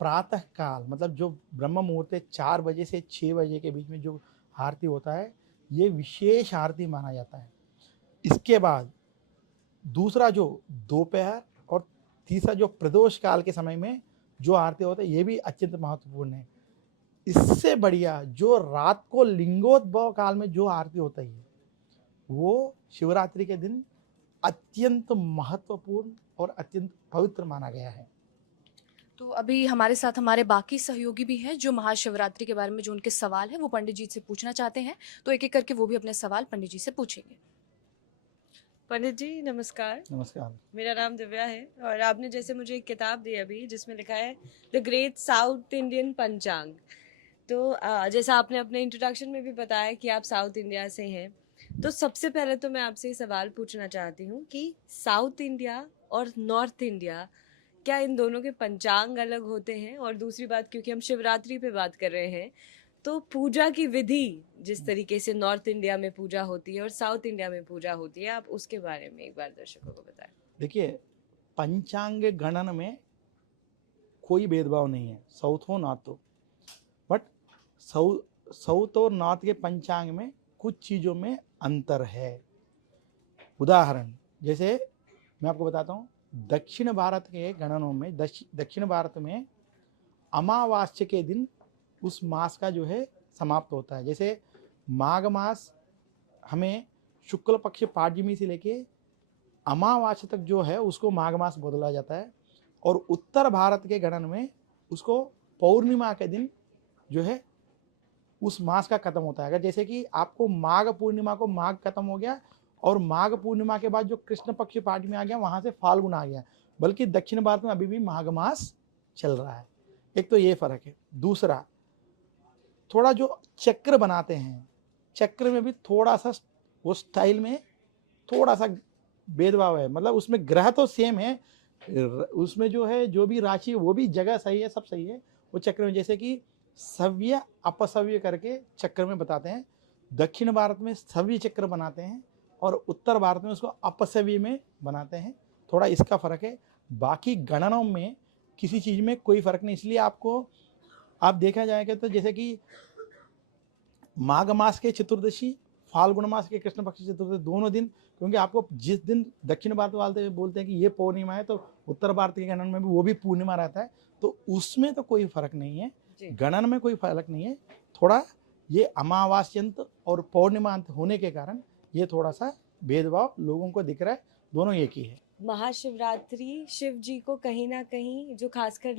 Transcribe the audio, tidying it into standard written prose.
प्रातः काल मतलब जो ब्रह्म मुहूर्त है 4 बजे से 6 बजे के बीच में जो आरती होता है, ये विशेष आरती माना जाता है। इसके बाद दूसरा जो दोपहर और तीसरा जो प्रदोष काल के समय में जो आरती होता है, ये भी अत्यंत महत्वपूर्ण है। इससे बढ़िया जो रात को लिंगोद्भव काल में जो आरती होता है, वो शिवरात्रि के दिन अत्यंत महत्वपूर्ण और अत्यंत पवित्र माना गया है। तो अभी हमारे साथ हमारे बाकी सहयोगी भी हैं जो महाशिवरात्रि के बारे में जो उनके सवाल हैं वो पंडित जी से पूछना चाहते हैं, तो एक-एक करके वो भी अपने सवाल पंडित जी से पूछेंगे। पंडित जी नमस्कार। नमस्कार। मेरा नाम दिव्या है और आपने जैसे मुझे एक किताब दी अभी जिसमें लिखा है द ग्रेट साउथ इंडियन पंचांग। तो जैसा आपने अपने इंट्रोडक्शन में भी बताया कि आप साउथ इंडिया से हैं, तो सबसे पहले तो मैं आपसे ये सवाल पूछना चाहती हूँ कि साउथ इंडिया और नॉर्थ इंडिया, क्या इन दोनों के पंचांग अलग होते हैं? और दूसरी बात, क्योंकि हम शिवरात्रि पे बात कर रहे हैं, तो पूजा की विधि जिस तरीके से नॉर्थ इंडिया में पूजा होती है और साउथ इंडिया में पूजा होती है, आप उसके बारे में एक बार दर्शकों को बताएं। देखिए, पंचांग गणन में कोई भेदभाव नहीं है, साउथ हो नॉर्थ हो, बट साउथ और नॉर्थ के पंचांग में कुछ चीज़ों में अंतर है। उदाहरण जैसे मैं आपको बताता हूँ, दक्षिण भारत के गणनों में दक्षिण भारत में अमावास्या के दिन उस मास का जो है समाप्त होता है। जैसे माघ मास हमें शुक्ल पक्ष पाड्यमी से लेके अमावास्या तक जो है उसको माघ मास बोला जाता है, और उत्तर भारत के गणन में उसको पौर्णिमा के दिन जो है उस मास का खत्म होता है। अगर जैसे कि आपको माघ पूर्णिमा को माघ खत्म हो गया और माघ पूर्णिमा के बाद जो कृष्ण पक्ष पाड्यमी आ गया, वहां से फाल्गुन आ गया, बल्कि दक्षिण भारत में अभी भी माघ मास चल रहा है। एक तो ये फर्क है। दूसरा, थोड़ा जो चक्र बनाते हैं, चक्र में भी थोड़ा सा वो स्टाइल में थोड़ा सा भेदभाव है। मतलब उसमें ग्रह तो सेम है, उसमें जो है जो भी राशि वो भी जगह सही है, सब सही है। वो चक्र में जैसे कि सव्य अपसव्य करके चक्र में बताते हैं। दक्षिण भारत में सव्य चक्र बनाते हैं और उत्तर भारत में उसको अपसव्य में बनाते हैं। थोड़ा इसका फर्क है। बाकी गणनों में किसी चीज़ में कोई फर्क नहीं। इसलिए आपको आप देखा जाएगा तो जैसे कि माघ मास के चतुर्दशी, फाल्गुन मास के कृष्ण पक्ष चतुर्दशी, दोनों दिन, क्योंकि आपको जिस दिन दक्षिण भारत वाले बोलते हैं कि ये पूर्णिमा है, तो उत्तर भारत के गणन में भी वो भी पूर्णिमा रहता है। तो उसमें तो कोई फर्क नहीं है, गणन में कोई फर्क नहीं है। थोड़ा ये अमावास्यंत और पौर्णिमांत होने के कारण ये थोड़ा सा भेदभाव लोगों को दिख रहा है। दोनों एक ही है। महाशिवरात्रि शिव जी को कहीं ना कहीं जो खासकर